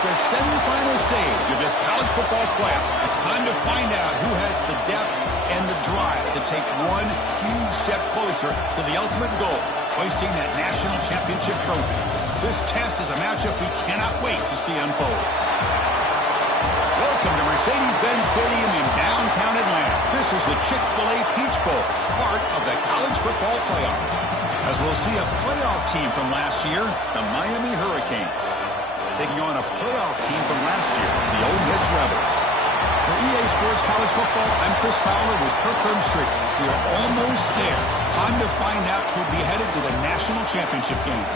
the semifinal stage of this college football playoff. It's time to find out who has the depth and the drive to take one huge step closer to the ultimate goal, hoisting that national championship trophy. This test is a matchup we cannot wait to see unfold. Welcome to Mercedes-Benz Stadium in downtown Atlanta. This is the Chick-fil-A Peach Bowl, part of the college football playoff. As we'll see a playoff team from last year, the Miami Hurricanes, taking on a playoff team from last year, the Ole Miss Rebels. For EA Sports College Football, I'm Chris Fowler with Kirk Herbstreit. We are almost there. Time to find out who'll be headed to the national championship game.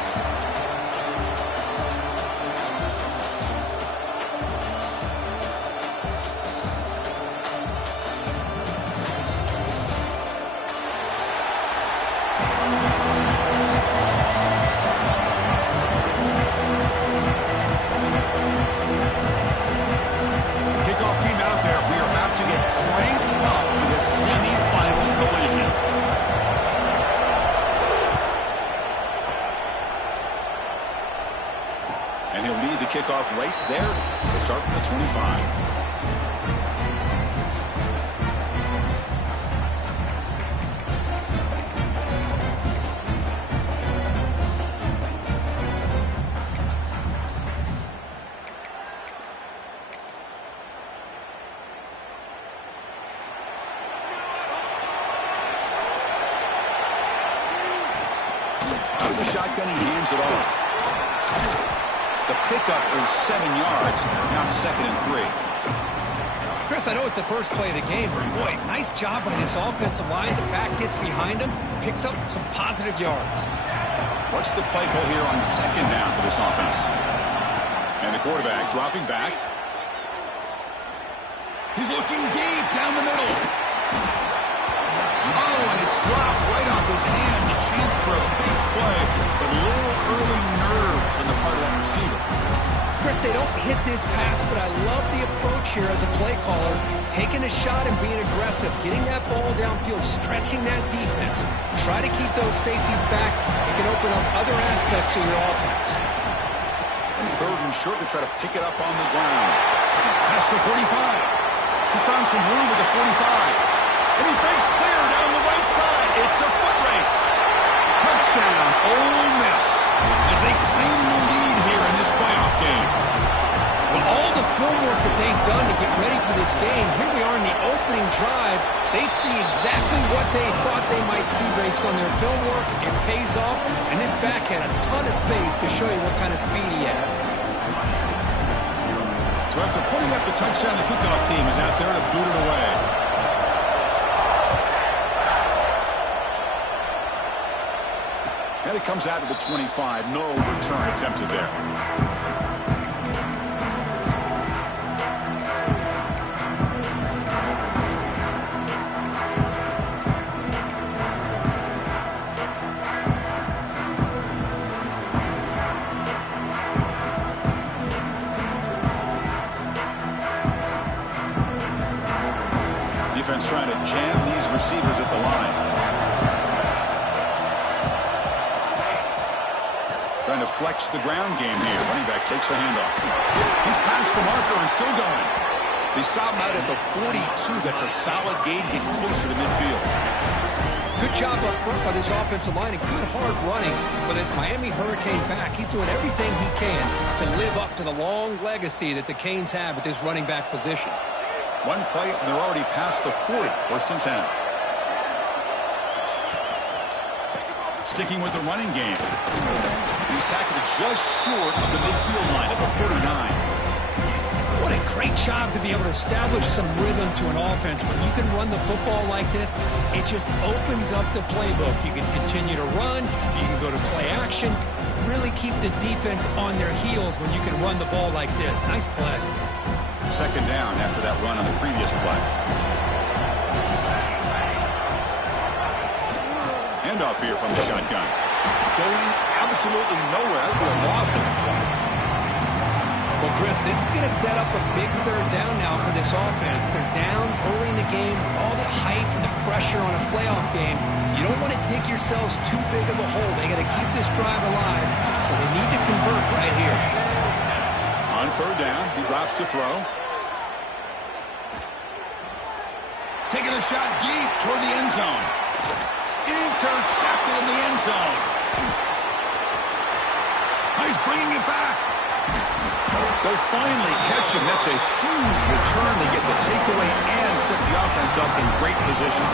And he'll lead the kickoff right there to start from the 25. Out of the shotgun, he hands it off. The pickup is 7 yards, now 2nd and 3. Chris, I know it's the first play of the game, but boy, nice job by this offensive line. The back gets behind him, picks up some positive yards. What's the play call here on 2nd down for this offense? And the quarterback dropping back. He's looking deep down the middle. Oh, and it's dropped right off his hands. A chance for a big play, but a little early nerves on the part of that receiver. Chris, they don't hit this pass, but I love the approach here as a play caller. Taking a shot and being aggressive, getting that ball downfield, stretching that defense. Try to keep those safeties back. It can open up other aspects of your offense. And 3rd and short, they try to pick it up on the ground. Past the 45. He's found some room at the 45. And he breaks clear down the right side. It's a foot race. Touchdown, Ole Miss, as they claim the lead here in this playoff game. With all the film work that they've done to get ready for this game, here we are in the opening drive. They see exactly what they thought they might see based on their film work. It pays off, and this back had a ton of space to show you what kind of speed he has. So after putting up the touchdown, the kickoff team is out there to boot it away. And it comes out to the 25. No return attempted there. Defense trying to jam these receivers at the line. Trying to flex the ground game here. Running back takes the handoff. He's past the marker and still going. They stop him out at the 42. That's a solid gain, getting closer to midfield. Good job up front by this offensive line and good hard running for this Miami Hurricane back. He's doing everything he can to live up to the long legacy that the Canes have at this running back position. One play, and they're already past the 40. 1st and 10. Sticking with the running game. He's tackled just short of the midfield line at the 49. What a great job to be able to establish some rhythm to an offense. When you can run the football like this, it just opens up the playbook. You can continue to run. You can go to play action. Really keep the defense on their heels when you can run the ball like this. Nice play. 2nd down after that run on the previous play. Handoff here from the shotgun. Going absolutely nowhere. That would be a loss of one. Well, Chris, this is going to set up a big 3rd down now for this offense. They're down early in the game. All the hype and the pressure on a playoff game. You don't want to dig yourselves too big of a hole. They got to keep this drive alive, so they need to convert right here. On third down. He drops to throw. Taking a shot deep toward the end zone. Intercepted in the end zone. He's bringing it back. They'll finally catch him. That's a huge return. They get the takeaway and set the offense up in great position.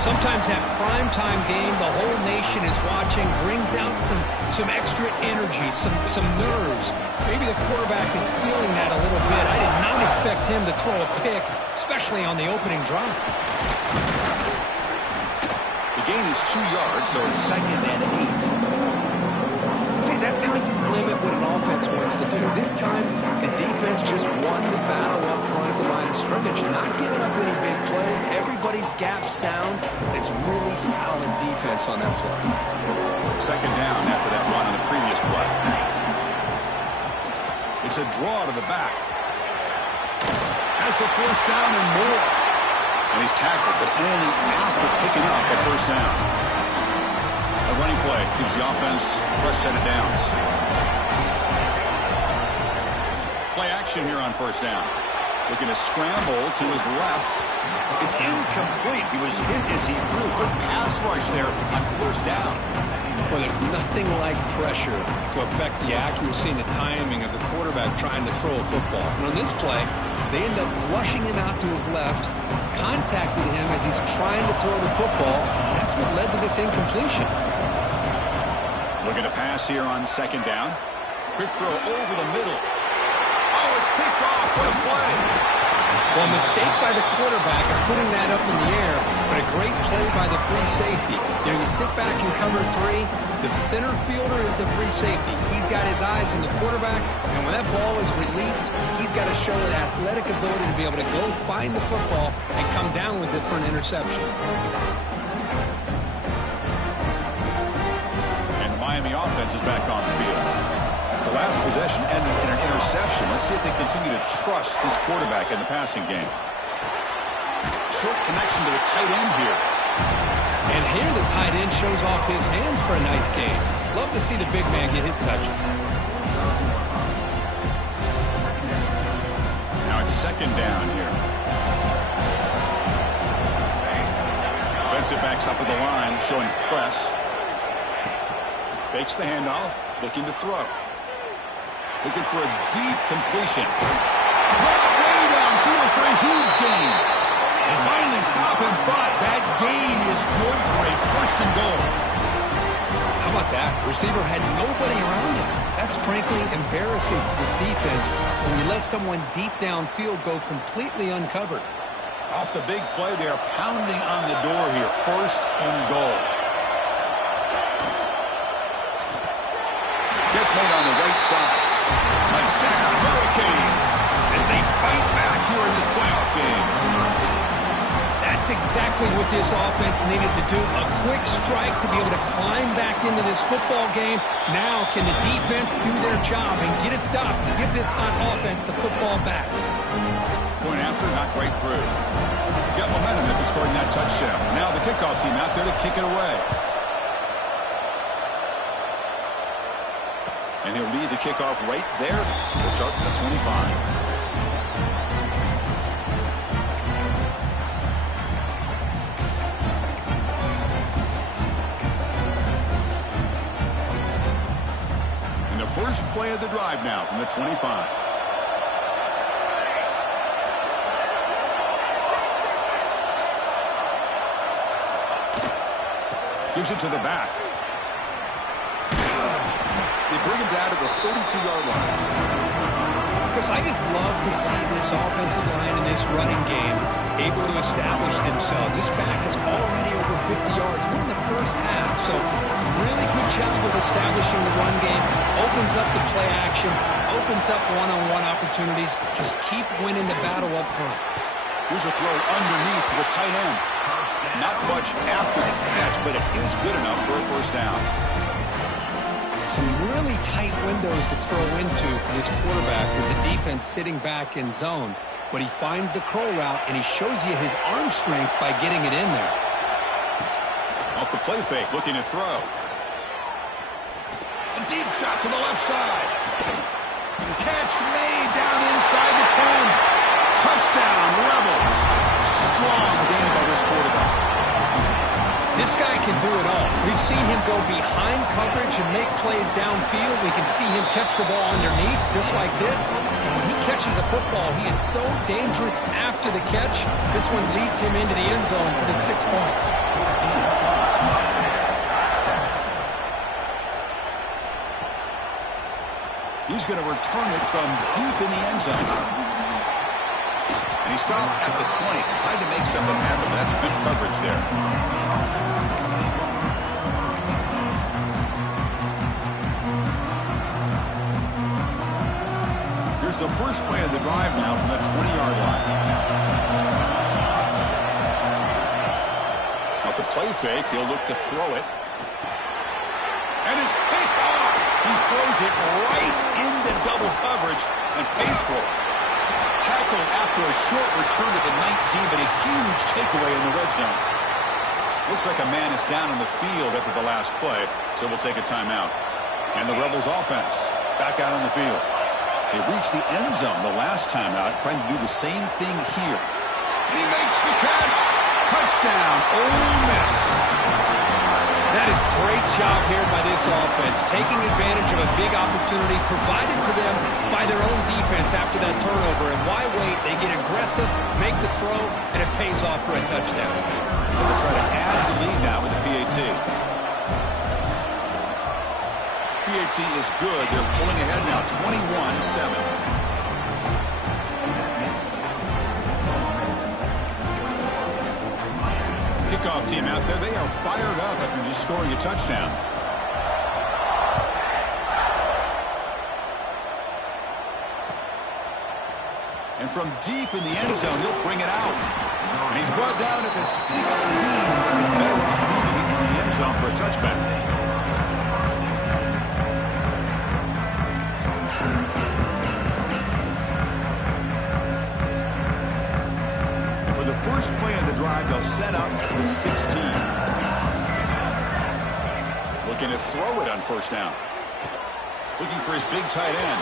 Sometimes that primetime game, the whole nation is watching, brings out some extra energy, some nerves. Maybe the quarterback is feeling that a little bit. I did not expect him to throw a pick, especially on the opening drive. The gain is 2 yards, so it's 2nd and 8. See, that's how you limit what an offense wants to do. This time, the defense just won the battle up front at the line of scrimmage, not giving up any big plays. Everybody's gap sound. It's really solid defense on that play. 2nd down after that run on the previous play. It's a draw to the back. Has the 1st down and more. And he's tackled, but only after picking up a 1st down. A running play gives the offense a fresh set of downs. Play action here on 1st down. Looking to scramble to his left. It's incomplete. He was hit as he threw. Good pass rush there on 1st down. Well, there's nothing like pressure to affect the accuracy and the timing of the quarterback trying to throw a football. And on this play, they end up flushing him out to his left, contacted him as he's trying to throw the football. That's what led to this incompletion. Looking to pass here on 2nd down. Quick throw over the middle. Oh, it's picked off. What a play. Well, a mistake by the quarterback of putting that up in the air, but a great play by the free safety. You know, you sit back in cover 3, the center fielder is the free safety. He's got his eyes on the quarterback, and when that ball is released, he's got to show an athletic ability to be able to go find the football and come down with it for an interception. Miami offense is back on the field. The last possession ended in an interception. Let's see if they continue to trust this quarterback in the passing game. Short connection to the tight end here. And here the tight end shows off his hands for a nice game. Love to see the big man get his touches. Now it's 2nd down here. Defensive backs up at the line, showing press. Fakes the handoff, looking to throw. Looking for a deep completion. Brought way downfield for a huge gain. They finally stop him, but that gain is good for a 1st and goal. How about that? Receiver had nobody around him. That's frankly embarrassing for this defense when you let someone deep downfield go completely uncovered. Off the big play, they are pounding on the door here. 1st and goal. Catch made on the right side. Touchdown, Hurricanes, as they fight back here in this playoff game. That's exactly what this offense needed to do. A quick strike to be able to climb back into this football game. Now can the defense do their job and get a stop and give this hot offense the football back? Point after, knocked right through. Got momentum after scoring that touchdown. Now the kickoff team out there to kick it away. And he'll lead the kickoff right there to start from the 25. And the first play of the drive now from the 25. Gives it to the back. They bring him down to the 32-yard line. Chris, I just love to see this offensive line in this running game able to establish themselves. This back is already over 50 yards. We're in the first half, so really good job of establishing the run game. Opens up the play action, opens up one-on-one opportunities. Just keep winning the battle up front. Here's a throw underneath to the tight end. Not much after the catch, but it is good enough for a 1st down. Some really tight windows to throw into for this quarterback with the defense sitting back in zone. But he finds the curl route, and he shows you his arm strength by getting it in there. Off the play fake, looking to throw. A deep shot to the left side. Catch made down inside the 10. Touchdown, Rebels. Strong game by this quarterback. This guy can do it all. We've seen him go behind coverage and make plays downfield. We can see him catch the ball underneath, just like this. And when he catches a football, he is so dangerous after the catch. This one leads him into the end zone for the 6 points. He's going to return it from deep in the end zone. And he stopped at the 20. Tried to make something happen. That's good coverage there. Here's the first play of the drive now from the 20-yard line. Off the play fake, he'll look to throw it. And it's picked off. He throws it right into double coverage and pays for it. Tackled after a short return to the 19, but a huge takeaway in the red zone. Looks like a man is down in the field after the last play, so we'll take a timeout. And the Rebels offense back out on the field. They reached the end zone the last time out, trying to do the same thing here. And he makes the catch. Touchdown, Ole Miss. That is great job here by this offense, taking advantage of a big opportunity provided to them by their own defense after that turnover. And why wait? They get aggressive, make the throw, and it pays off for a touchdown. They'll try to add the lead now with the PAT. PAT is good. They're pulling ahead now, 21-7. Kickoff team out there. They are fired up after just scoring a touchdown. And from deep in the end zone, he'll bring it out. And he's brought down at the 16. He's better off leaving it in the end zone for a touchback. First play of the drive, they'll set up at the 16. Looking to throw it on first down. Looking for his big tight end.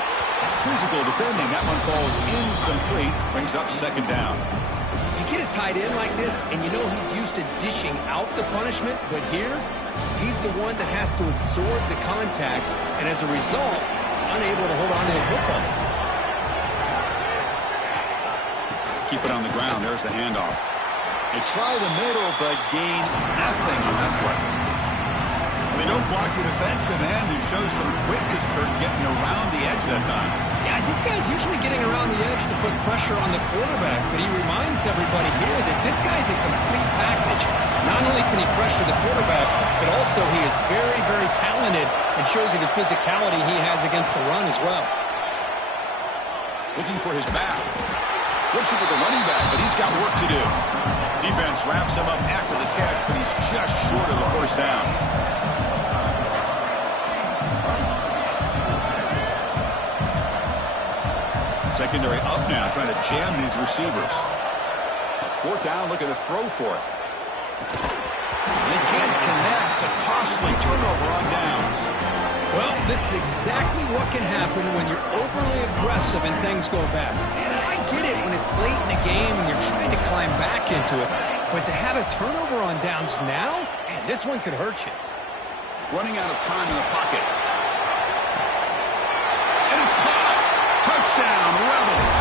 Physical defending. That one falls incomplete. Brings up second down. You get a tight end like this, and you know he's used to dishing out the punishment, but here, he's the one that has to absorb the contact, and as a result, he's unable to hold on to the football. Keep it on the ground. There's the handoff. They try the middle, but gain nothing on that play. They don't block the defensive end, who shows some quickness, Kurt, getting around the edge that time. Yeah, this guy's usually getting around the edge to put pressure on the quarterback, but he reminds everybody here that this guy's a complete package. Not only can he pressure the quarterback, but also he is very, very talented and shows you the physicality he has against the run as well. Looking for his back. Flips it to the running back, but he's got work to do. Defense wraps him up after the catch, but he's just short of the first down. Secondary up now, trying to jam these receivers. Fourth down, looking to throw for it. They can't connect. A costly turnover on downs. Well, this is exactly what can happen when you're overly aggressive and things go bad. And I get it when it's late in the game and you're trying to climb back into it. But to have a turnover on downs now, man, this one could hurt you. Running out of time in the pocket. And it's caught. Touchdown, Rebels.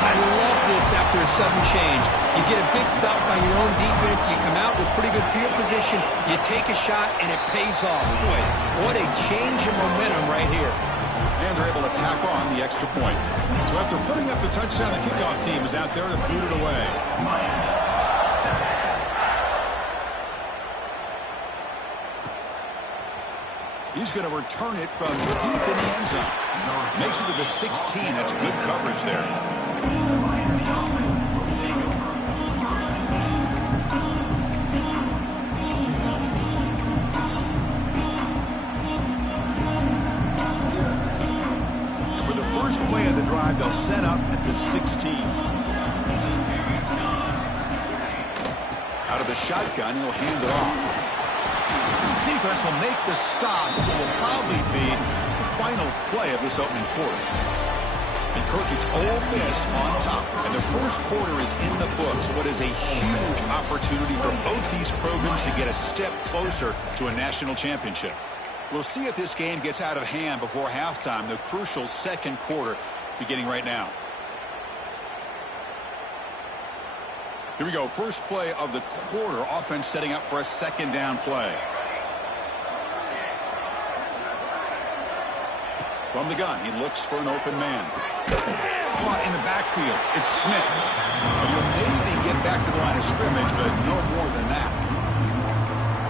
I love this after a sudden change. You get a big stop by your own defense. You come out with pretty good field position. You take a shot, and it pays off. Boy, what a change of momentum right here. And they're able to tack on the extra point. So after putting up the touchdown, the kickoff team is out there to boot it away. He's going to return it from deep in the end zone. Makes it to the 16. That's good coverage there. For the first play of the drive, they'll set up at the 16. Out of the shotgun, he'll hand it off. Defense will make the stop. It will probably be the final play of this opening quarter. And Kirk, it's Ole Miss on top, and the first quarter is in the books. What is a huge opportunity for both these programs to get a step closer to a national championship. We'll see if this game gets out of hand before halftime, the crucial second quarter beginning right now. Here we go, first play of the quarter, offense setting up for a second down play. From the gun, he looks for an open man. Caught in the backfield, it's Smith. And he'll maybe get back to the line of scrimmage, but no more than that.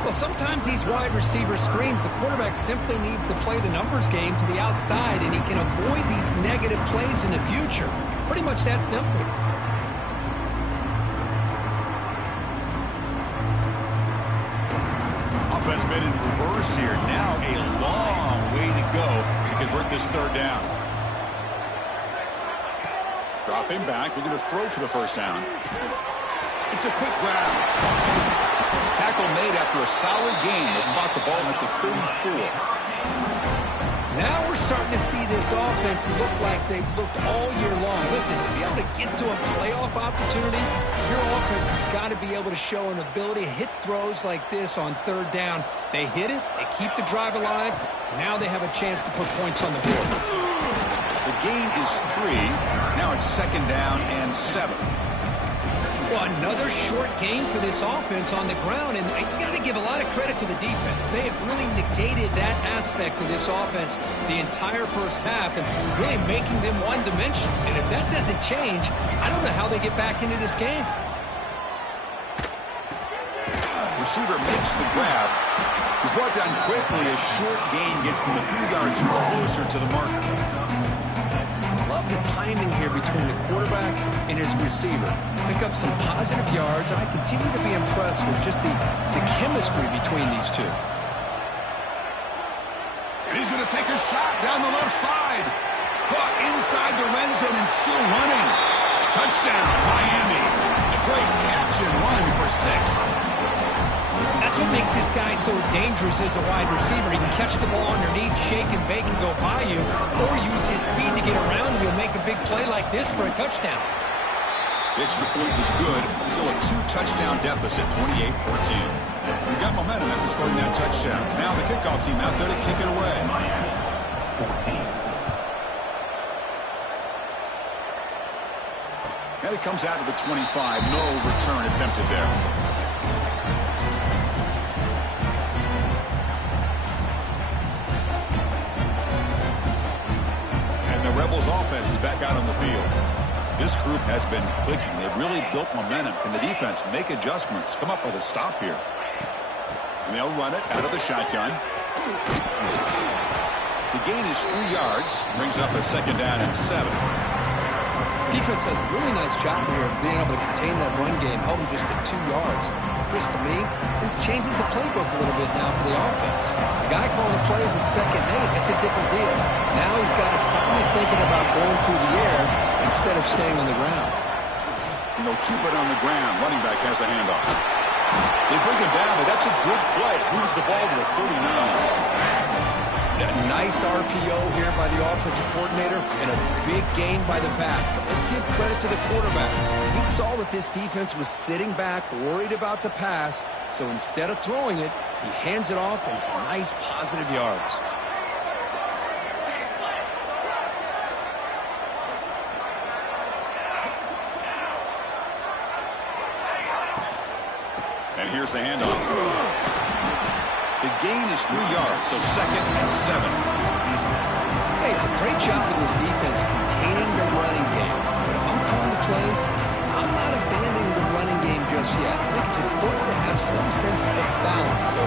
Well, sometimes these wide receiver screens, the quarterback simply needs to play the numbers game to the outside, and he can avoid these negative plays in the future. Pretty much that simple. Offense been in reverse here. Now a long way to go to convert this third down. Drop him back. We're going to throw for the first down. It's a quick grab. Tackle made after a solid gain. They spot the ball at the 34. Now we're starting to see this offense look like they've looked all year long. Listen, to be able to get to a playoff opportunity, your offense has got to be able to show an ability to hit throws like this on third down. They hit it, they keep the drive alive. Now they have a chance to put points on the board. The gain is 3. Now it's second down and 7. Well, another short game for this offense on the ground, and you got to give a lot of credit to the defense. They have really negated that aspect of this offense the entire first half and really making them one-dimensional. And if that doesn't change, I don't know how they get back into this game. Receiver makes the grab. He's brought down quickly. A short gain gets them a few yards closer to the marker. Love the timing here between the quarterback and his receiver. Pick up some positive yards, and I continue to be impressed with just the chemistry between these two. And he's going to take a shot down the left side. Caught inside the red zone and still running. Touchdown, Miami. A great catch and run for 6. That's what makes this guy so dangerous as a wide receiver. He can catch the ball underneath, shake and bake and go by you, or use his speed to get around you and make a big play like this for a touchdown. The extra point was good. Still a 2-touchdown deficit, 28-14. We got momentum after scoring that touchdown. Now the kickoff team out there to kick it away. And it comes out to the 25. No return attempted there. Rebels offense is back out on the field. This group has been clicking. They've really built momentum. Can the defense make adjustments? Come up with a stop here. And they'll run it out of the shotgun. The gain is 3 yards. Brings up a second down and 7. Defense does a really nice job here of being able to contain that run game, held them just at 2 yards. Chris, to me, this changes the playbook a little bit now for the offense. The guy calling the plays at 2nd and 8, it's a different deal. Now he's got to probably thinking about going through the air instead of staying on the ground. And they'll keep it on the ground. Running back has the handoff. They bring him down, but that's a good play. Moves the ball to the 39. A nice RPO here by the offensive coordinator and a big gain by the back. But let's give credit to the quarterback. He saw that this defense was sitting back, worried about the pass, so instead of throwing it, he hands it off and some nice positive yards. And here's the handoff. The gain is 3 yards, so second and 7. Hey, it's a great job of this defense containing the running game. But if I'm calling the plays, I'm not abandoning the running game just yet. I think it's important to have some sense of balance. So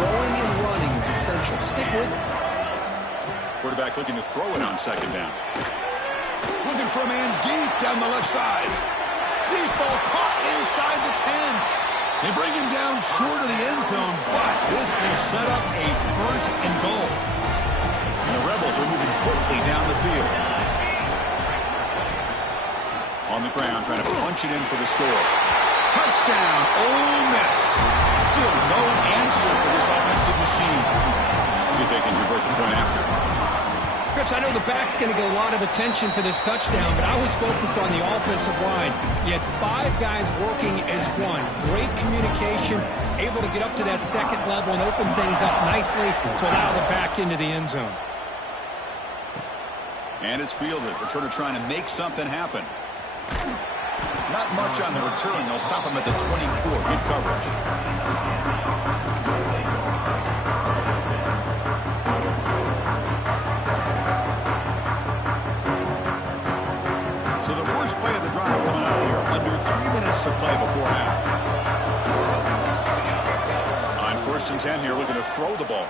throwing and running is essential. Stick with it. Quarterback looking to throw it on second down. Looking for a man deep down the left side. Deep ball caught inside the 10. They bring him down short of the end zone, but this will set up a 1st and goal. And the Rebels are moving quickly down the field. On the ground, trying to punch it in for the score. Touchdown, Ole Miss. Still no answer for this offensive machine. See if they can convert the point after. Coach, I know the back's going to get a lot of attention for this touchdown, but I was focused on the offensive line. You had 5 guys working as one. Great communication, able to get up to that second level and open things up nicely to allow the back into the end zone. And it's fielded. Returner trying to make something happen. Not much on the return. They'll stop him at the 24. Good coverage. So the first play of the drive coming up here. Under 3 minutes to play before half. On 1st and 10 here, looking to throw the ball.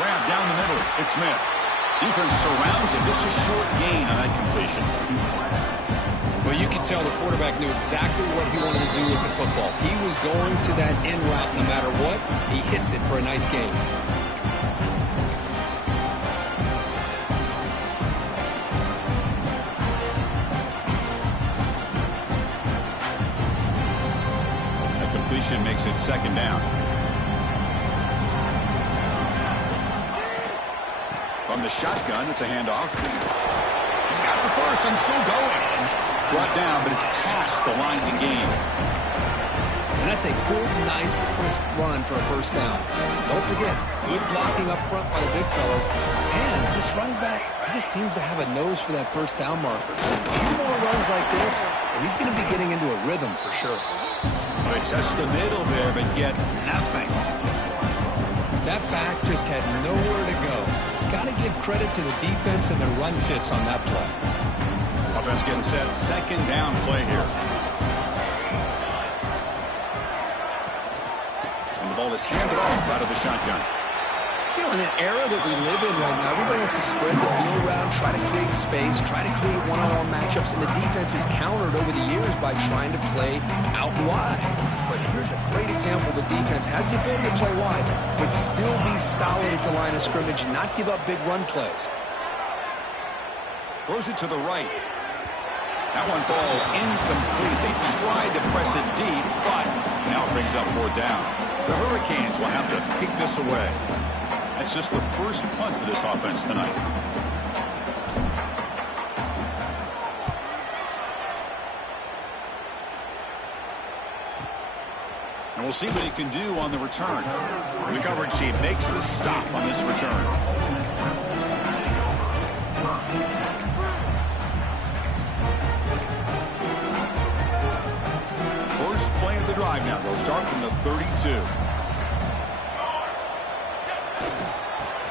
Grab down the middle. It's Smith. Defense surrounds him. Just a short gain on that completion. Well, you can tell the quarterback knew exactly what he wanted to do with the football. He was going to that end route no matter what. He hits it for a nice gain. The completion makes it 2nd down. From the shotgun, it's a handoff. He's got the first and still going. Brought down, but it's past the line to gain. And that's a good, nice, crisp run for a 1st down. Don't forget, good blocking up front by the big fellas. And this running back just seems to have a nose for that 1st down marker. A few more runs like this, and he's going to be getting into a rhythm for sure. They test the middle there, but get nothing. That back just had nowhere to go. Got to give credit to the defense and the run fits on that play. Offense getting set. 2nd down play here. And the ball is handed off out of the shotgun. You know, in an era that we live in right now, everybody wants to spread the field around, try to create space, try to create one-on-one matchups, and the defense is countered over the years by trying to play out wide. But here's a great example. The defense has the ability to play wide, but still be solid at the line of scrimmage and not give up big run plays. Throws it to the right. That one falls incomplete. They tried to press it deep, but now it brings up 4th down. The Hurricanes will have to kick this away. That's just the first punt for this offense tonight. And we'll see what he can do on the return. And the coverage team makes the stop on this return. First play of the drive now. They'll start from the 32.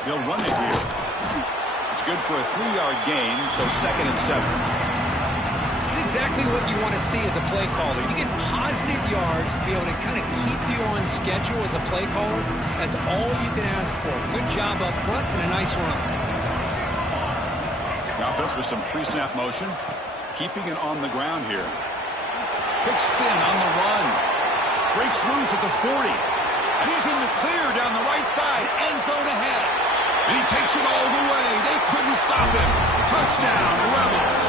They'll run it here. It's good for a 3-yard gain, so 2nd and 7. It's exactly what you want to see as a play caller. You get positive yards to be able to kind of keep you on schedule as a play caller. That's all you can ask for. Good job up front and a nice run. The offense with some pre-snap motion, keeping it on the ground here. Big spin on the run. Breaks loose at the 40. And he's in the clear down the right side. End zone ahead. And he takes it all the way. They couldn't stop him. Touchdown, Rebels.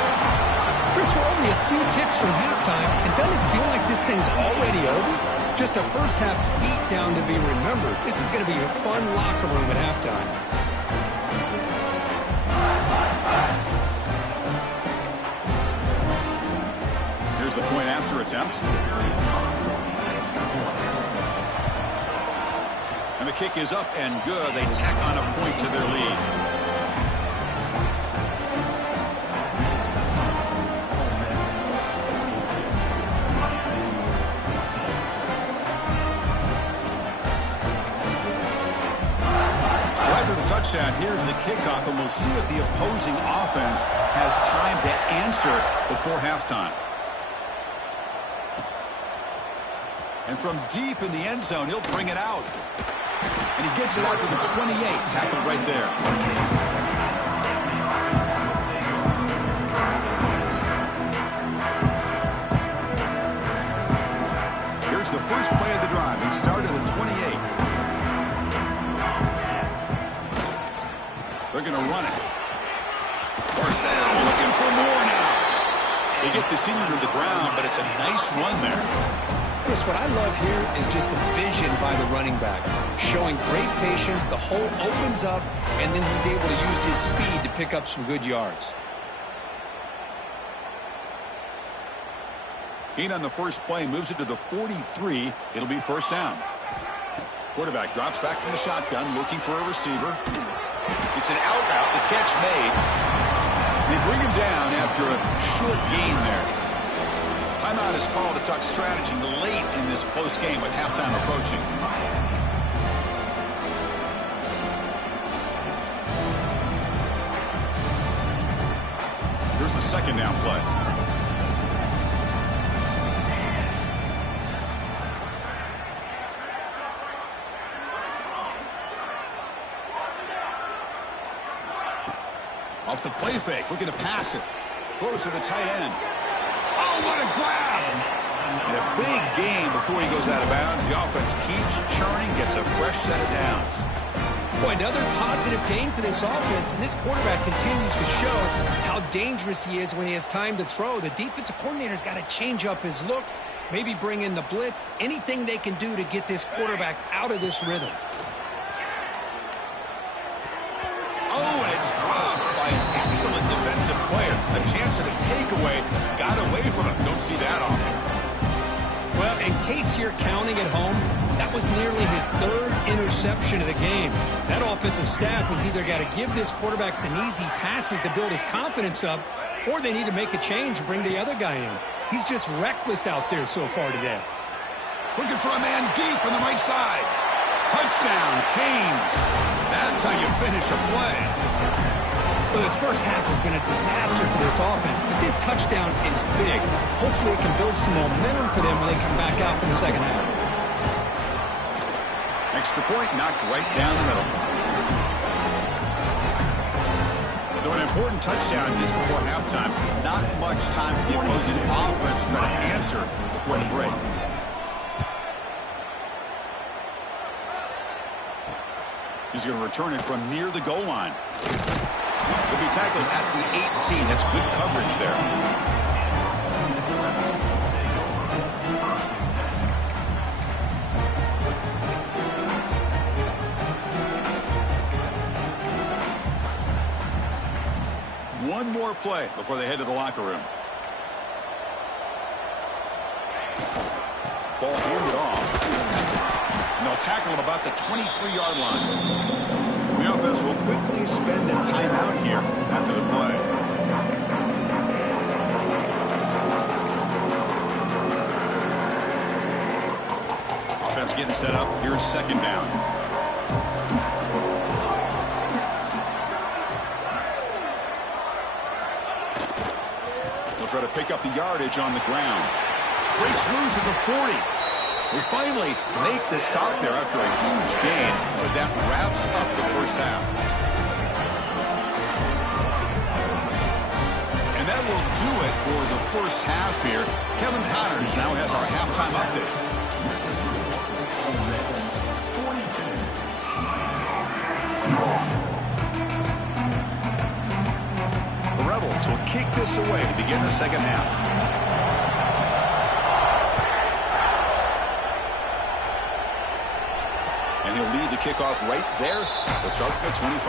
Chris, we're only a few ticks from halftime, and doesn't it feel like this thing's already over? Just a first-half beatdown to be remembered. This is going to be a fun locker room at halftime. Here's the point after attempt. And the kick is up and good. They tack on a point to their lead. So after the touchdown, here's the kickoff, and we'll see if the opposing offense has time to answer before halftime. And from deep in the end zone, he'll bring it out. And he gets it out to the 28, tackled right there. Here's the first play of the drive. He started at 28. They're going to run it. First down, looking for more now. They get the senior to the ground, but it's a nice run there. Chris, what I love here is just the vision by the running back. Showing great patience, the hole opens up, and then he's able to use his speed to pick up some good yards. Gain on the first play, moves it to the 43. It'll be first down. Quarterback drops back from the shotgun, looking for a receiver. It's an out route, the catch made. They bring him down after a short gain there. Timeout is called to talk strategy late in this close game with halftime approaching. Here's the second down play. Off the play fake, looking to pass it. Throws to the tight end. Oh, what a grab! And a big gain before he goes out of bounds. The offense keeps churning, gets a fresh set of downs. Boy, another positive gain for this offense, and this quarterback continues to show how dangerous he is when he has time to throw. The defensive coordinator's got to change up his looks, maybe bring in the blitz, anything they can do to get this quarterback out of this rhythm. Oh, and it's dropped by an excellent defensive player. A chance at a takeaway. Got away from him. Don't see that often. Well, in case you're counting at home, that was nearly his third interception of the game. That offensive staff has either got to give this quarterback some easy passes to build his confidence up, or they need to make a change and bring the other guy in. He's just reckless out there so far today. Looking for a man deep on the right side. Touchdown, Canes. That's how you finish a play. Well, this first half has been a disaster for this offense, but this touchdown is big. Hopefully it can build some momentum for them when they come back out for the second half. Extra point knocked right down the middle. So an important touchdown just before halftime. Not much time for the opposing offense to try to answer before the break. He's going to return it from near the goal line. He'll be tackled at the 18. That's good coverage there. One more play before they head to the locker room. Ball handed off. And they'll tackle him about the 23-yard line. The offense will quickly spend a timeout here after the play. Offense getting set up. Here's second down. They'll try to pick up the yardage on the ground. Breaks loose at the 40. They finally make the stop there after a huge gain, but that wraps up the first half. And that will do it for the first half here. Kevin Connors now has our halftime update. The Rebels will kick this away to begin the second half. And he'll lead the kickoff right there to start at 25.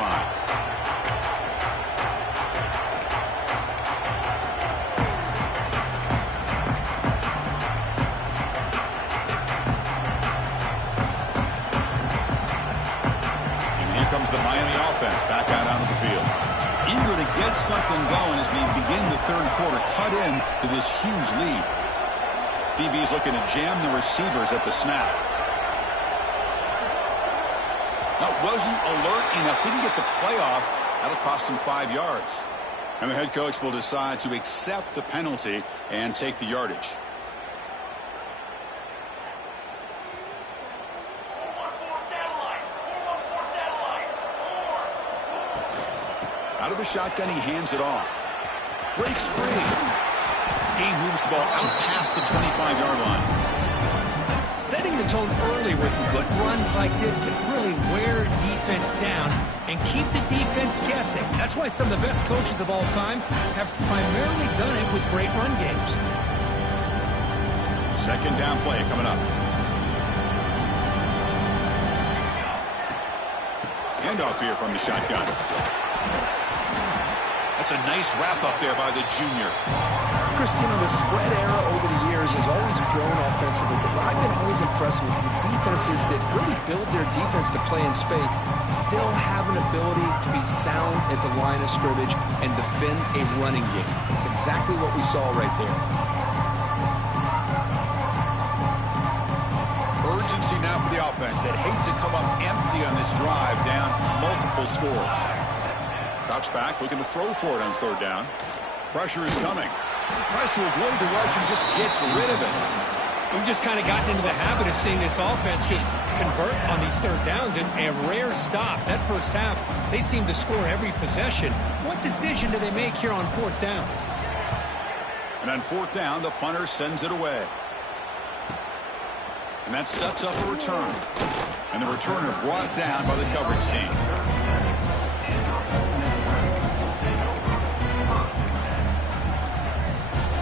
And here comes the Miami offense back out onto the field. Eager to get something going as we begin the third quarter. Cut in to this huge lead. DB is looking to jam the receivers at the snap. That wasn't alert enough. Didn't get the playoff. That'll cost him 5 yards. And the head coach will decide to accept the penalty and take the yardage. Out of the shotgun, he hands it off. Breaks free. He moves the ball out past the 25-yard line. Setting the tone early with good runs like this can really wear defense down and keep the defense guessing. That's why some of the best coaches of all time have primarily done it with great run games. Second down play coming up. Handoff here from the shotgun. That's a nice wrap up there by the junior. Christina, the spread era over the years has always grown offensively, but what I've been always impressed with defenses that really build their defense to play in space still have an ability to be sound at the line of scrimmage and defend a running game. That's exactly what we saw right there. Urgency now for the offense that hates to come up empty on this drive, down multiple scores. Drops back, looking to throw for it on third down. Pressure is coming. Tries to avoid the rush and just gets rid of it. We've just kind of gotten into the habit of seeing this offense just convert on these third downs. It's a rare stop. That first half, they seem to score every possession. What decision do they make here on fourth down? And on fourth down, the punter sends it away. And that sets up a return. And the returner brought down by the coverage team.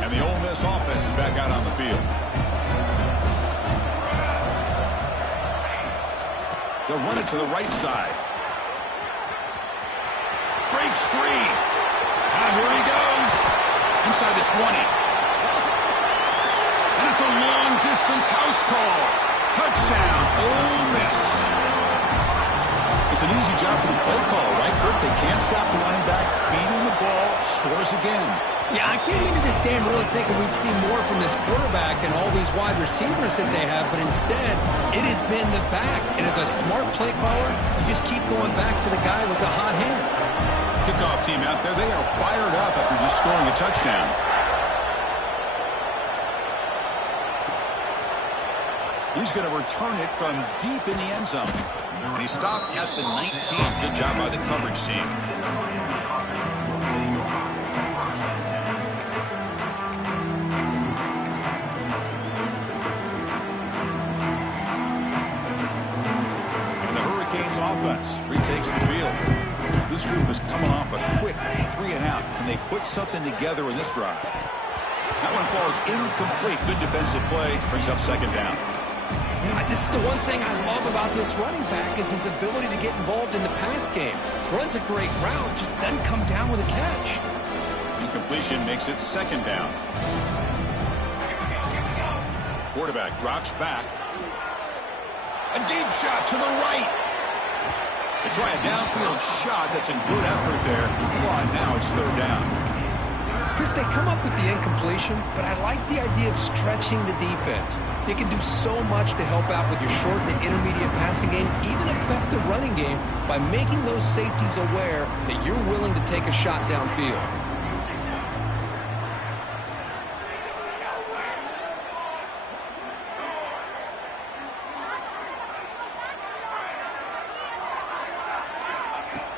And the Ole Miss offense is back out on the field. They'll run it to the right side. Breaks free. And here he goes. Inside the 20. And it's a long-distance house call. Touchdown, Ole Miss. It's an easy job for the play call, right, Kurt? They can't stop the running back, feeding the ball, scores again. Yeah, I came into this game really thinking we'd see more from this quarterback and all these wide receivers that they have, but instead, it has been the back. And as a smart play caller, you just keep going back to the guy with the hot hand. Kickoff team out there, they are fired up after just scoring a touchdown. He's going to return it from deep in the end zone. And he stopped at the 19. Good job by the coverage team. And the Hurricanes offense retakes the field. This group is coming off a quick 3-and-out. Can they put something together in this drive? That one falls incomplete. Good defensive play. Brings up second down. You know, this is the one thing I love about this running back is his ability to get involved in the pass game. Runs a great route, just doesn't come down with a catch. Incompletion makes it second down. Quarterback drops back. A deep shot to the right. They try a downfield shot. That's a good effort there. But now it's third down. Chris, they come up with the incompletion, but I like the idea of stretching the defense. They can do so much to help out with your short to intermediate passing game, even affect the running game by making those safeties aware that you're willing to take a shot downfield.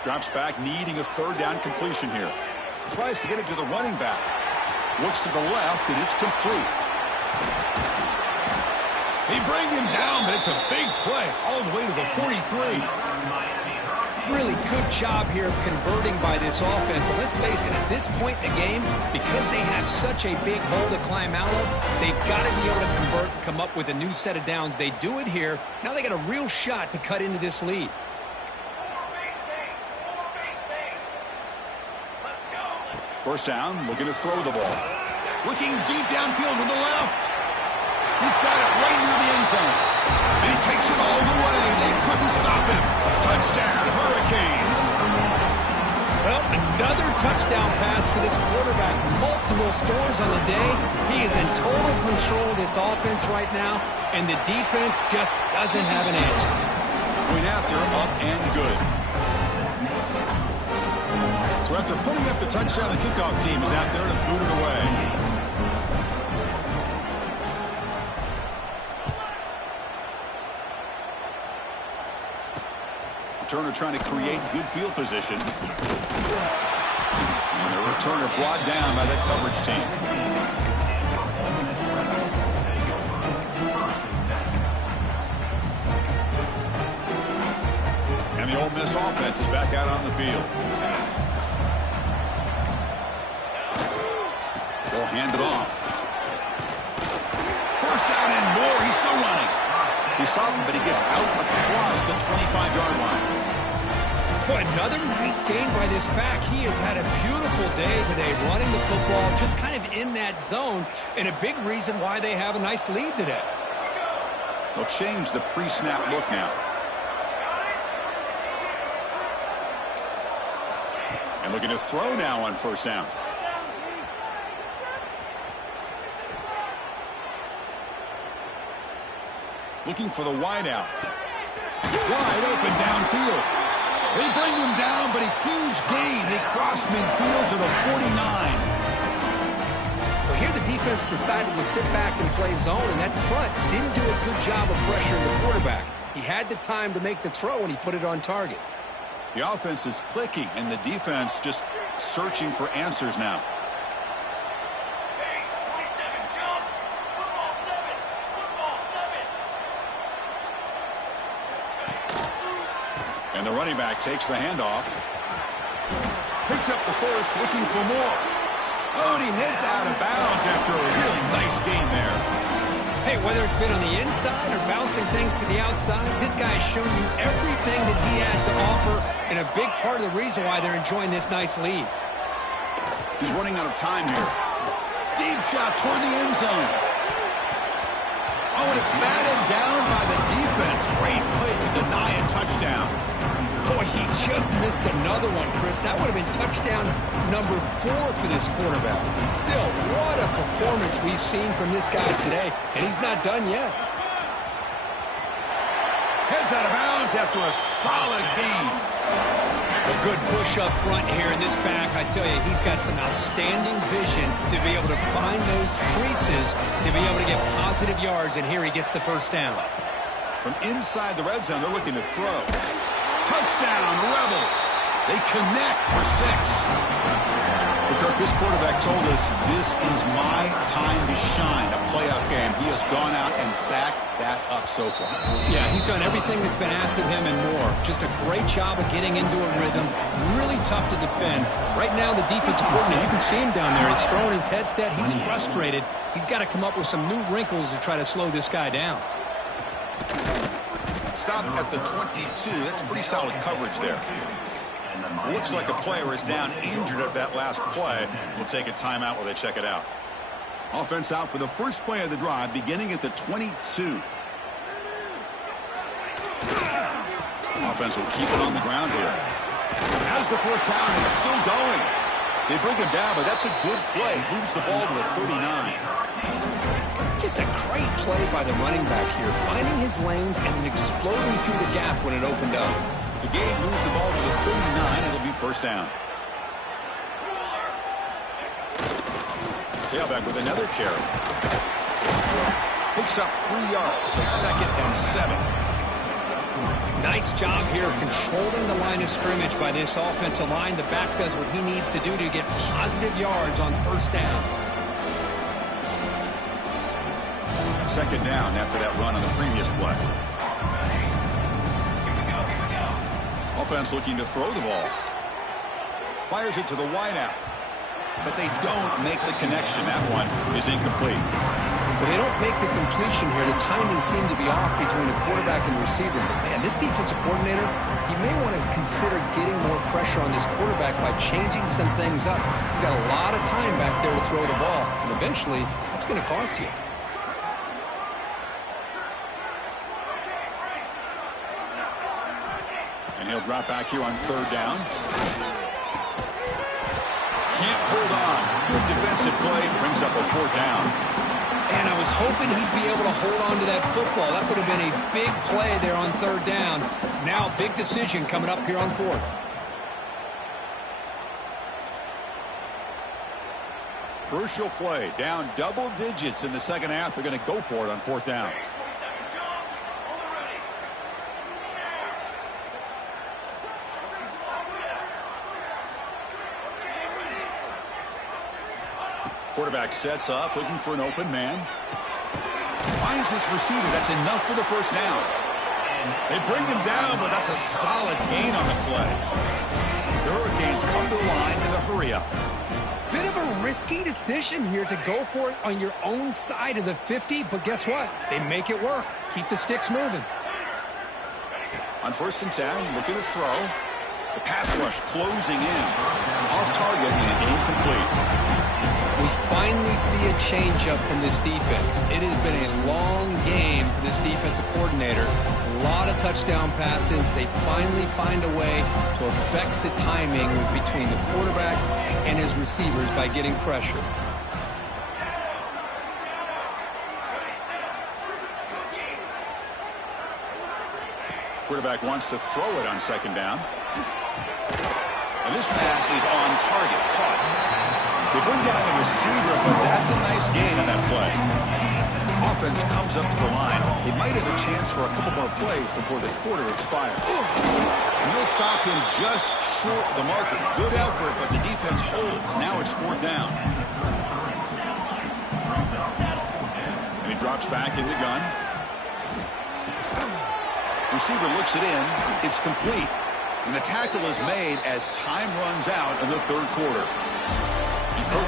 Drops back, needing a third down completion here. Tries to get it to the running back. Looks to the left, and it's complete. They bring him down, but it's a big play all the way to the 43. Really good job here of converting by this offense. And let's face it, at this point in the game, because they have such a big hole to climb out of, they've got to be able to convert and come up with a new set of downs. They do it here. Now they got a real shot to cut into this lead. First down, looking to throw the ball. Looking deep downfield with the left. He's got it right near the end zone. And he takes it all the way. They couldn't stop him. Touchdown, Hurricanes. Well, another touchdown pass for this quarterback. Multiple scores on the day. He is in total control of this offense right now, and the defense just doesn't have an answer. Point after, up and good. So after putting up the touchdown, the kickoff team is out there to boot it away. Returner trying to create good field position. And the returner brought down by that coverage team. And the Ole Miss offense is back out on the field. They'll hand it off. First down more. He's still running. He stopped him, but he gets out across the 25-yard line. Boy, another nice gain by this back. He has had a beautiful day today running the football, just kind of in that zone, and a big reason why they have a nice lead today. They'll change the pre-snap look now. And looking to throw now on first down. Looking for the wideout. Wide open downfield. They bring him down, but a huge gain. They cross midfield to the 49. Well, here the defense decided to sit back and play zone, and that front didn't do a good job of pressuring the quarterback. He had the time to make the throw, and he put it on target. The offense is clicking, and the defense just searching for answers now. And the running back takes the handoff. Picks up the first, looking for more. Oh, and he heads out of bounds after a really nice gain there. Hey, whether it's been on the inside or bouncing things to the outside, this guy has shown you everything that he has to offer, and a big part of the reason why they're enjoying this nice lead. He's running out of time here. Deep shot toward the end zone. Oh, and it's batted down by the defense. Great play to deny a touchdown. Boy, he just missed another one, Chris. That would have been touchdown number 4 for this quarterback. Still, what a performance we've seen from this guy today, and he's not done yet. Heads out of bounds after a solid gain. A good push up front here in this back. I tell you, he's got some outstanding vision to be able to find those creases, to be able to get positive yards, and here he gets the first down. From inside the red zone, they're looking to throw. Touchdown, Rebels. They connect for 6. But Kirk, this quarterback told us this is my time to shine, a playoff game. He has gone out and backed that up so far. Yeah, he's done everything that's been asked of him and more. Just a great job of getting into a rhythm. Really tough to defend. Right now, the defensive coordinator, you can see him down there. He's throwing his headset. He's frustrated. He's got to come up with some new wrinkles to try to slow this guy down. Stop at the 22. That's pretty solid coverage there. Looks like a player is down injured at that last play. We'll take a timeout while they check it out. Offense out for the first play of the drive, beginning at the 22. Offense will keep it on the ground here. As the first down is still going. They bring him down, but that's a good play. Moves the ball to the 39. Just a great play by the running back here, finding his lanes and then exploding through the gap when it opened up. The game moves the ball to the 39. It'll be first down. Tailback with another carry. Picks up 3 yards, so 2nd and 7. Nice job here of controlling the line of scrimmage by this offensive line. The back does what he needs to do to get positive yards on first down. 2nd down after that run on the previous play. Offense looking to throw the ball. Fires it to the wideout. But they don't make the connection. That one is incomplete. Well, they don't make the completion here. The timing seemed to be off between the quarterback and the receiver. But, man, this defensive coordinator, he may want to consider getting more pressure on this quarterback by changing some things up. He's got a lot of time back there to throw the ball. And eventually, that's going to cost you. And he'll drop back here on 3rd down. Can't hold on. Good defensive play. Brings up a 4th down. And I was hoping he'd be able to hold on to that football. That would have been a big play there on 3rd down. Now, big decision coming up here on 4th. Crucial play. Down double digits in the second half. They're going to go for it on 4th down. Quarterback sets up, looking for an open man. Finds his receiver. That's enough for the first down. They bring him down, but that's a solid gain on the play. The Hurricanes come to the line in the hurry up. Bit of a risky decision here to go for it on your own side of the 50, but guess what? They make it work. Keep the sticks moving. On 1st and 10, looking to throw. The pass rush closing in. Off target and incomplete. We finally see a change-up from this defense. It has been a long game for this defensive coordinator. A lot of touchdown passes. They finally find a way to affect the timing between the quarterback and his receivers by getting pressure. Quarterback wants to throw it on 2nd down. And this pass is on target. Caught. They bring down the receiver, but that's a nice gain on that play. Offense comes up to the line. They might have a chance for a couple more plays before the quarter expires. And they'll stop him just short of the marker. Good effort, but the defense holds. Now it's 4th down. And he drops back in the gun. Receiver looks it in. It's complete. And the tackle is made as time runs out in the 3rd quarter.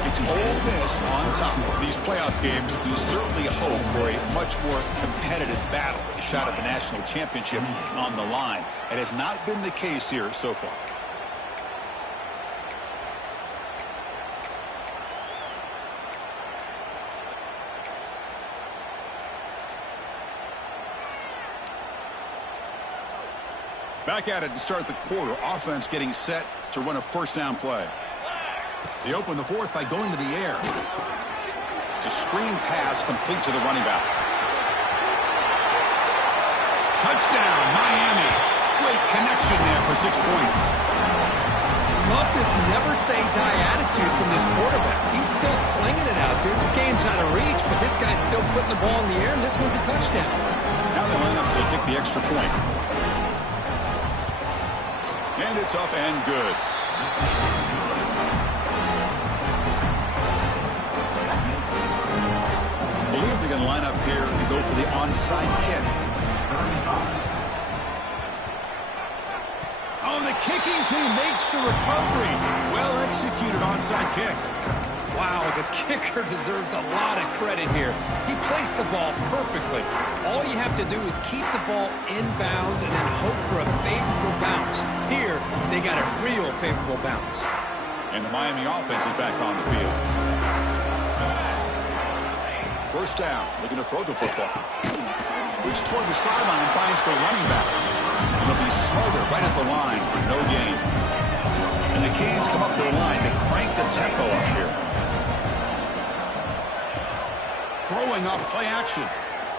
It's Ole Miss on top. These playoff games, you certainly hope for a much more competitive battle. A shot at the national championship on the line. It has not been the case here so far. Back at it to start the quarter. Offense getting set to run a 1st down play. They open the 4th by going to the air. It's a screen pass complete to the running back. Touchdown, Miami. Great connection there for 6 points. Love this never-say-die attitude from this quarterback. He's still slinging it out there. This game's out of reach, but this guy's still putting the ball in the air, and this one's a touchdown. Now they line up to kick the extra point. And it's up and good. They're going to line up here and go for the onside kick. Oh, the kicking team makes the recovery. Well executed onside kick. Wow, the kicker deserves a lot of credit here. He placed the ball perfectly. All you have to do is keep the ball in bounds and then hope for a favorable bounce. Here, they got a real favorable bounce. And the Miami offense is back on the field. 1st down, looking to throw the football. Looks toward the sideline, finds the running back. And it'll be smothered right at the line for no gain. And the Canes come up to the line to crank the tempo up here. Throwing up, play action.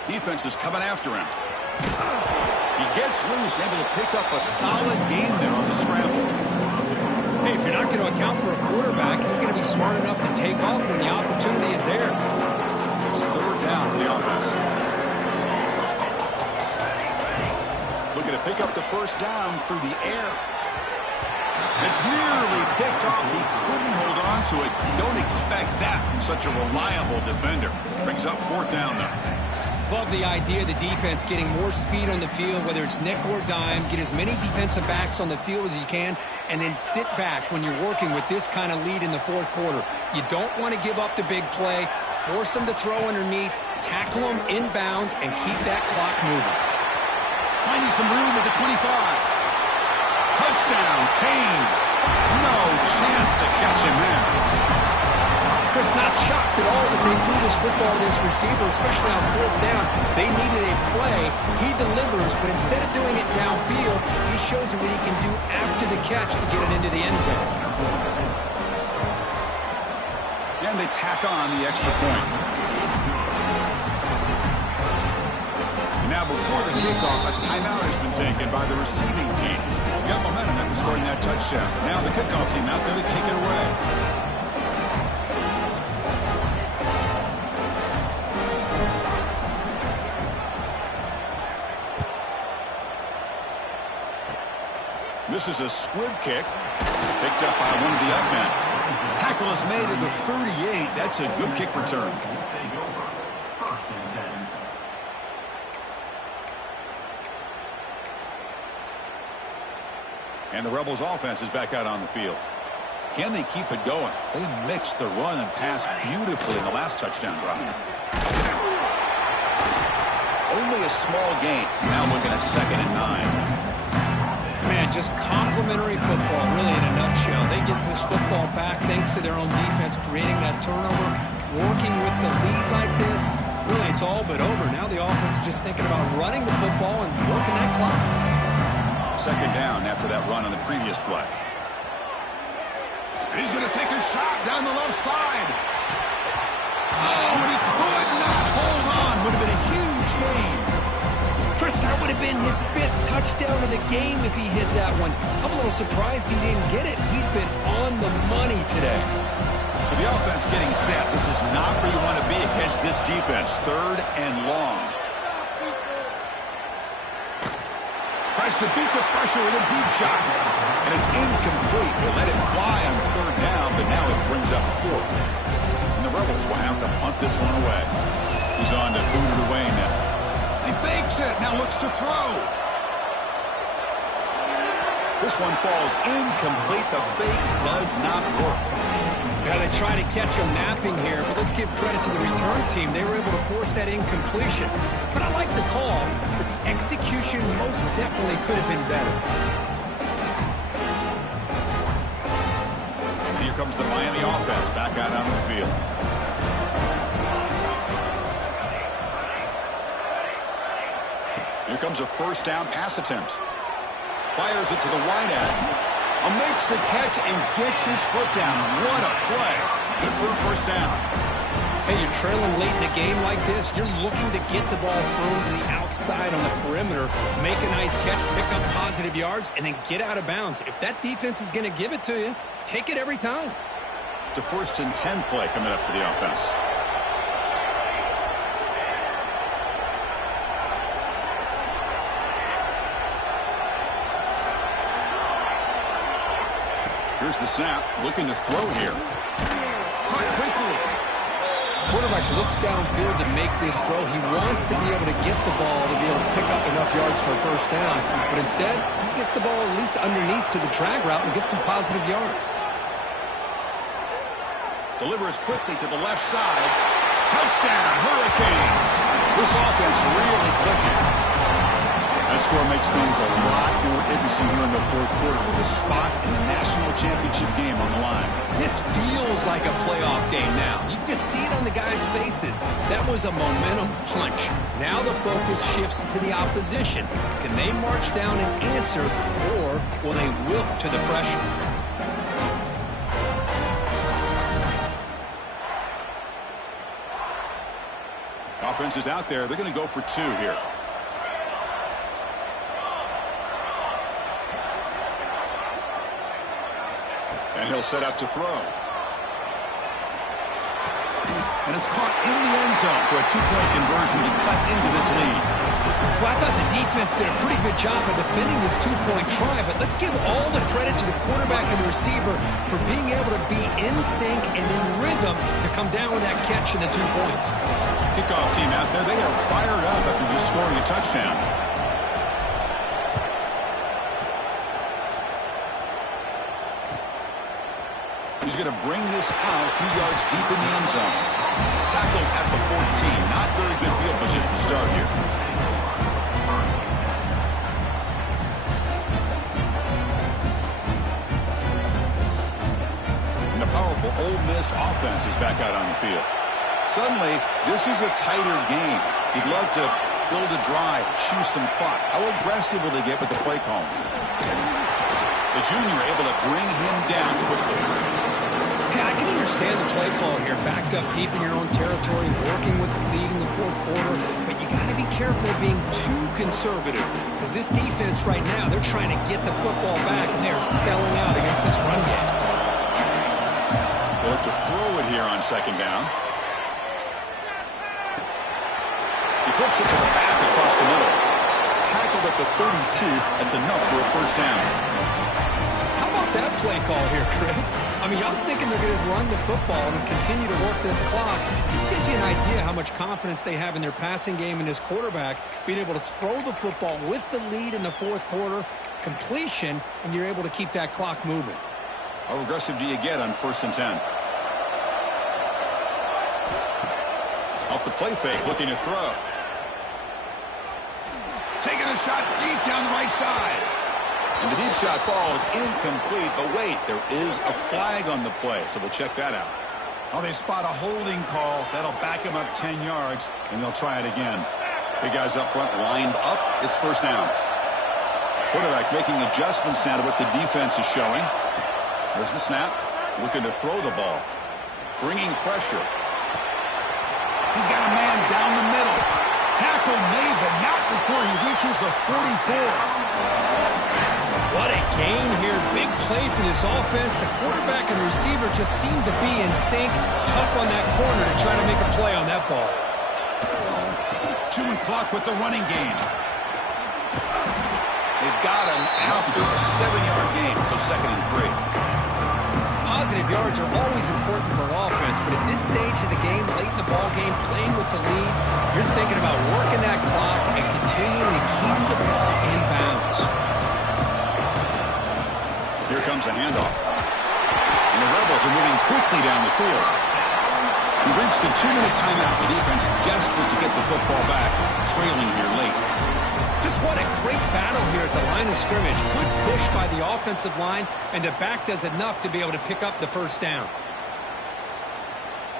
Defense is coming after him. He gets loose, able to pick up a solid gain there on the scramble. Hey, if you're not going to account for a quarterback, he's going to be smart enough to take off when the opportunity is there. It's 3rd down for the offense. Looking to pick up the 1st down through the air. It's nearly picked off. He couldn't hold on to it. Don't expect that from such a reliable defender. Brings up 4th down now. Love the idea of the defense getting more speed on the field, whether it's nickel or dime. Get as many defensive backs on the field as you can, and then sit back when you're working with this kind of lead in the 4th quarter. You don't want to give up the big play. Force them to throw underneath, tackle them inbounds, and keep that clock moving. Finding some room at the 25. Touchdown, Canes. No chance to catch him there. Chris, not shocked at all that they threw this football to this receiver, especially on 4th down. They needed a play. He delivers, but instead of doing it downfield, he shows them what he can do after the catch to get it into the end zone. And they tack on the extra point. And now before the kickoff, a timeout has been taken by the receiving team. Got momentum after scoring that touchdown. Now the kickoff team out there to kick it away. This is a squib kick. Picked up by one of the up men. Tackle is made at the 38. That's a good kick return. And the Rebels offense is back out on the field. Can they keep it going? They mixed the run and pass beautifully in the last touchdown drive. Only a small gain. Now looking at 2nd and 9. Man, just complimentary football, really, in a nutshell. They get this football back thanks to their own defense, creating that turnover, working with the lead like this. Really, it's all but over. Now the offense is just thinking about running the football and working that clock. 2nd down after that run on the previous play. He's going to take a shot down the left side. Oh, and he could not hold on. Would have been a huge gain. Chris, that would have been his 5th touchdown of the game if he hit that one. I'm a little surprised he didn't get it. He's been on the money today. So the offense getting set. This is not where you want to be against this defense. 3rd and long. Tries to beat the pressure with a deep shot. And it's incomplete. They let it fly on 3rd down, but now it brings up 4th. And the Rebels will have to punt this one away. He's on to boot it away now. He fakes it. Now looks to throw. This one falls incomplete. The fake does not work. Now they try to catch him napping here, but let's give credit to the return team. They were able to force that incompletion. But I like the call, but the execution most definitely could have been better. And here comes the Miami offense back out on the field. Here comes a 1st down pass attempt. Fires it to the wide end. Makes the catch and gets his foot down. What a play. Good for a 1st down. Hey, you're trailing late in a game like this. You're looking to get the ball thrown to the outside on the perimeter, make a nice catch, pick up positive yards, and then get out of bounds. If that defense is going to give it to you, take it every time. It's a 1st and 10 play coming up for the offense. Here's the snap, looking to throw here. Caught quickly. Quarterback looks downfield to make this throw. He wants to be able to get the ball to be able to pick up enough yards for a 1st down. But instead, he gets the ball at least underneath to the drag route and gets some positive yards. Delivers quickly to the left side. Touchdown, Hurricanes. This offense really clicking. That score makes things a lot more interesting here in the 4th quarter with a spot in the national championship game on the line. This feels like a playoff game now. You can just see it on the guys' faces. That was a momentum punch. Now the focus shifts to the opposition. Can they march down and answer, or will they wilt to the pressure? Offense is out there. They're going to go for 2 here. And he'll set up to throw. And it's caught in the end zone for a 2-point conversion to cut into this lead. Well, I thought the defense did a pretty good job of defending this 2-point try, but let's give all the credit to the quarterback and the receiver for being able to be in sync and in rhythm to come down with that catch and the 2 points. Kickoff team out there, they are fired up after just scoring a touchdown. He's going to bring this out a few yards deep in the end zone. Tackled at the 14. Not very good field position to start here. And the powerful Ole Miss offense is back out on the field. Suddenly, this is a tighter game. You'd love to build a drive, choose some clock. How aggressive will they get with the play call? The junior able to bring him down quickly. Hey, I can understand the play call here, backed up deep in your own territory, working with the lead in the 4th quarter, but you got to be careful of being too conservative, because this defense right now, they're trying to get the football back, and they're selling out against this run game. They'll look to throw it here on 2nd down. He flips it to the back across the middle. Tackled at the 32. That's enough for a 1st down. That play call here, Chris. I mean, I'm thinking they're going to run the football and continue to work this clock. This gives you an idea how much confidence they have in their passing game and his quarterback being able to throw the football with the lead in the 4th quarter, completion, and you're able to keep that clock moving. How aggressive do you get on 1st and 10? Off the play fake, looking to throw. Taking a shot deep down the right side. And the deep shot falls incomplete, but wait, there is a flag on the play, so we'll check that out. Oh, they spot a holding call. That'll back him up 10 yards, and they'll try it again. Big guys up front lined up. It's 1st down. Quarterback making adjustments now to what the defense is showing. There's the snap. Looking to throw the ball. Bringing pressure. He's got a man down the middle. Tackle made, but not before he reaches the 44. What a gain here. Big play for this offense. The quarterback and receiver just seem to be in sync. Tough on that corner to try to make a play on that ball. Chewing clock with the running game. They've got him after a 7-yard gain, so 2nd and 3. Positive yards are always important for an offense, but at this stage of the game, late in the ball game, playing with the lead, you're thinking about working that clock and continuing to keep the ball in bounds. Here comes a handoff. And the Rebels are moving quickly down the field. We reached the 2-minute timeout. The defense desperate to get the football back, trailing here late. Just what a great battle here at the line of scrimmage. Good push by the offensive line, and the back does enough to be able to pick up the 1st down.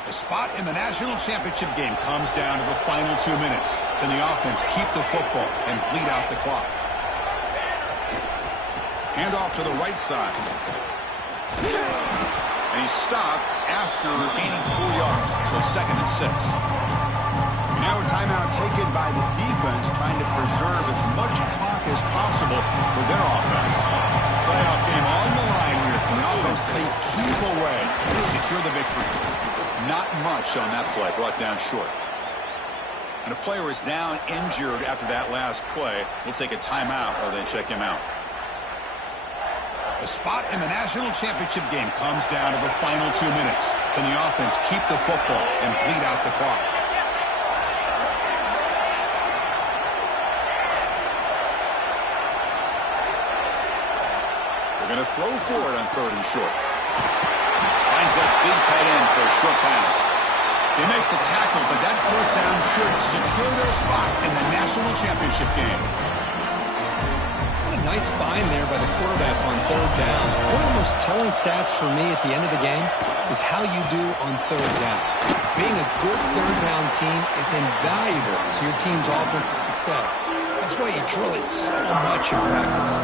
The spot in the national championship game comes down to the final 2 minutes. Can the offense keep the football and bleed out the clock? Handoff to the right side. And he's stopped after gaining 4 yards, so 2nd and 6. Now a timeout taken by the defense, trying to preserve as much clock as possible for their offense. Playoff game on the line here. The offense played keep away to secure the victory. Not much on that play, brought down short. And a player is down injured after that last play. We'll take a timeout while they check him out. The spot in the national championship game comes down to the final 2 minutes. Can the offense keep the football and bleed out the clock? They're going to throw for it on 3rd and short. Finds that big tight end for a short pass. They make the tackle, but that 1st down should secure their spot in the national championship game. Nice find there by the quarterback on 3rd down. One of the most telling stats for me at the end of the game is how you do on 3rd down. Being a good 3rd down team is invaluable to your team's offensive success. That's why you drill it so much in practice.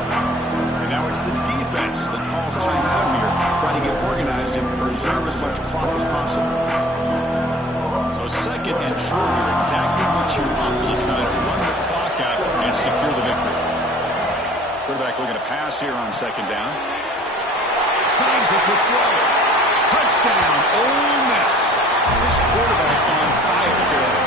And now it's the defense that calls timeout here, trying to get organized and preserve as much clock as possible. So 2nd and short here, exactly what you want when you try to run the clock out and secure the victory. Quarterback looking to pass here on 2nd down. Signs it could throw. Touchdown, Ole Miss. This quarterback on fire today.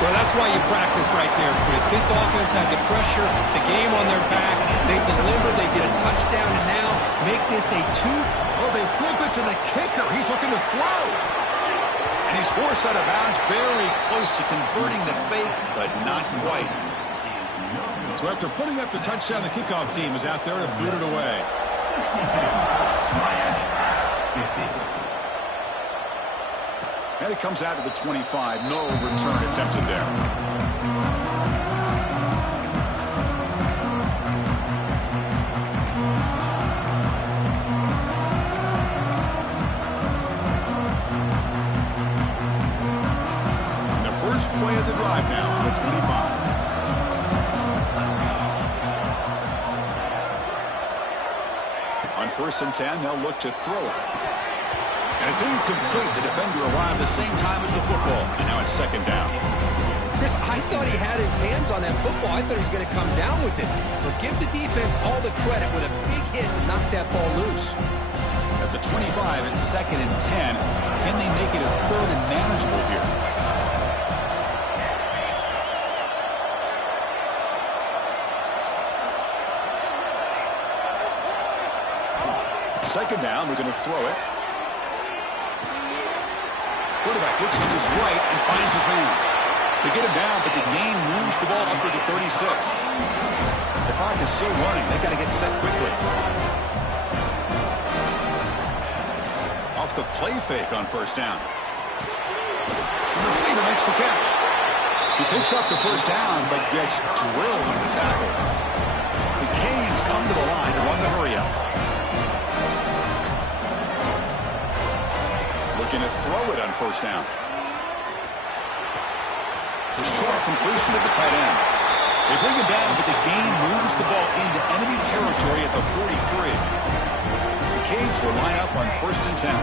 Well, that's why you practice right there, Chris. This offense had the pressure, the game on their back. They deliver, they get a touchdown, and now make this a 2. Oh, they flip it to the kicker. He's looking to throw. And he's forced out of bounds, very close to converting the fake, but not quite. So after putting up the touchdown, the kickoff team is out there to boot it away. And it comes out to the 25. No return attempted there. And the first play of the drive now on the 25. On 1st and 10, they'll look to throw it. And it's incomplete. The defender arrived the same time as the football. And now it's 2nd down. Chris, I thought he had his hands on that football. I thought he was going to come down with it. But give the defense all the credit with a big hit to knock that ball loose. At the 25, it's 2nd and 10. Can they make it a 3rd and manageable here? Second down, we're going to throw it. Quarterback looks to his right and finds his man. They get him down, but the gain moves the ball up to the 36. The clock is still running. They've got to get set quickly. off the play fake on first down. The receiver makes the catch. He picks up the first down, but gets drilled on the tackle. The Canes come to the line to run the hurry up. Looking to throw it on first down. The short completion to the tight end. They bring it down, but the gain moves the ball into enemy territory at the 43. The Canes will line up on 1st and 10.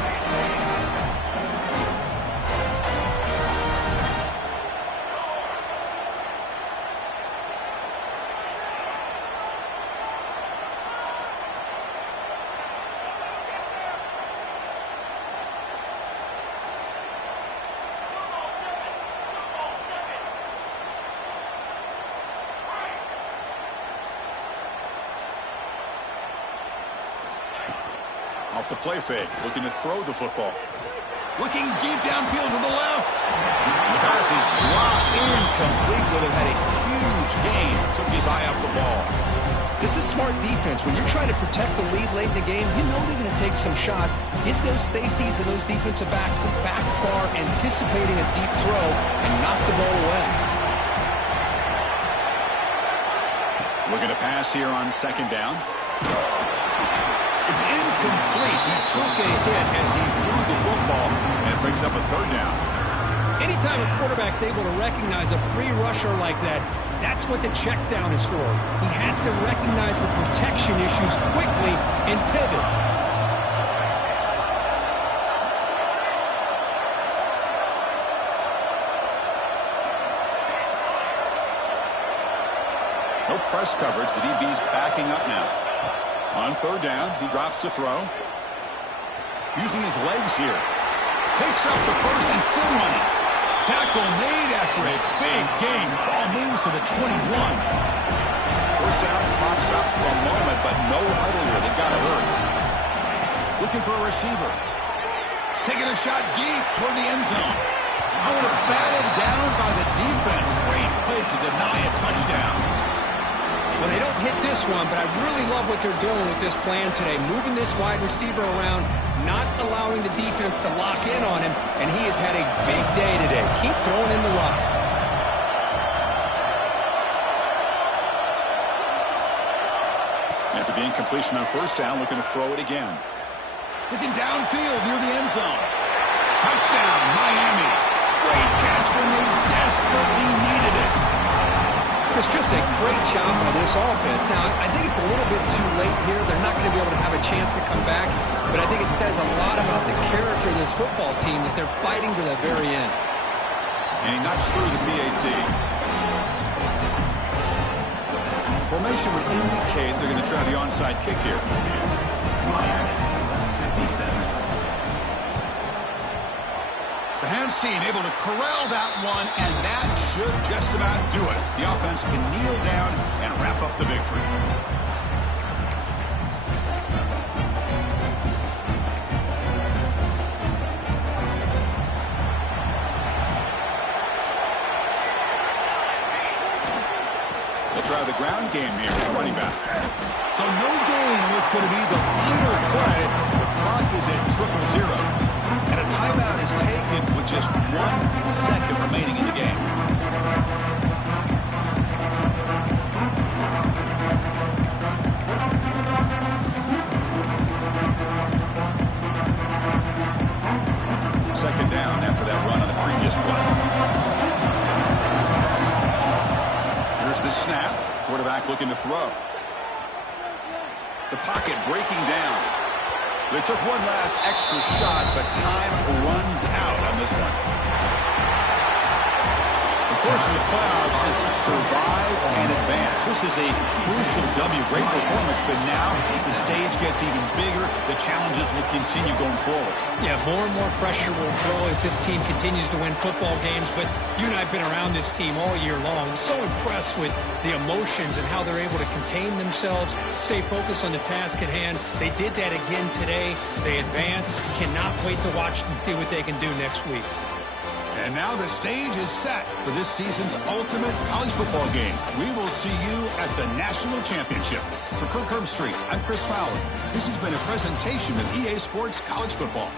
Off the play fake, looking to throw the football. Looking deep downfield to the left. The pass is dropped incomplete. Would have had a huge gain. Took his eye off the ball. This is smart defense. When you're trying to protect the lead late in the game, you know they're going to take some shots. Get those safeties and those defensive backs back far, anticipating a deep throw, and knock the ball away. Looking to pass here on 2nd down. It's incomplete. He took a hit as he threw the football, and it brings up a 3rd down. Anytime a quarterback's able to recognize a free rusher like that, that's what the check down is for. He has to recognize the protection issues quickly and pivot. No press coverage. The DB's backing up now. On 3rd down, he drops to throw. Using his legs here. Picks up the first and still running. Tackle made after a big gain. Ball moves to the 21. First down, clock stops for a moment, but no huddle here. They've got to hurry. Looking for a receiver. Taking a shot deep toward the end zone. Oh, and it's batted down by the defense. Great play to deny a touchdown. Well, they don't hit this one, but I really love what they're doing with this plan today. Moving this wide receiver around, not allowing the defense to lock in on him, and he has had a big day today. Keep throwing in the rock. After the incompletion on first down, looking to throw it again. Looking downfield near the end zone. Touchdown, Miami. Great catch when they desperately needed it. It's just a great job by this offense. Now, I think it's a little bit too late here. They're not going to be able to have a chance to come back, but I think it says a lot about the character of this football team that they're fighting to the very end. And he knocks through the PAT. Formation would indicate they're going to try the onside kick here. The hands seen, able to corral that one, and that should just about do it. The offense can kneel down and wrap up the victory. They'll try the ground game here with the running back. So no gain on what's going to be the final play. The clock is at 0-0. And a timeout is taken with just 1 second remaining in the game. Second down after that run on the previous play. Here's the snap. Quarterback looking to throw. The pocket breaking down. They took one last extra shot, but time runs out on this one. Of course, in the playoffs, it's survive and advance. This is a crucial W. Great performance, but now the stage gets even bigger. The challenges will continue going forward. Yeah, more and more pressure will grow as this team continues to win football games, but you and I have been around this team all year long. I'm so impressed with the emotions and how they're able to contain themselves, stay focused on the task at hand. They did that again today. They advance. Cannot wait to watch and see what they can do next week. And now the stage is set for this season's ultimate college football game. We will see you at the National Championship. For Kirk Herbstreit, I'm Chris Fowler. This has been a presentation of EA Sports College Football.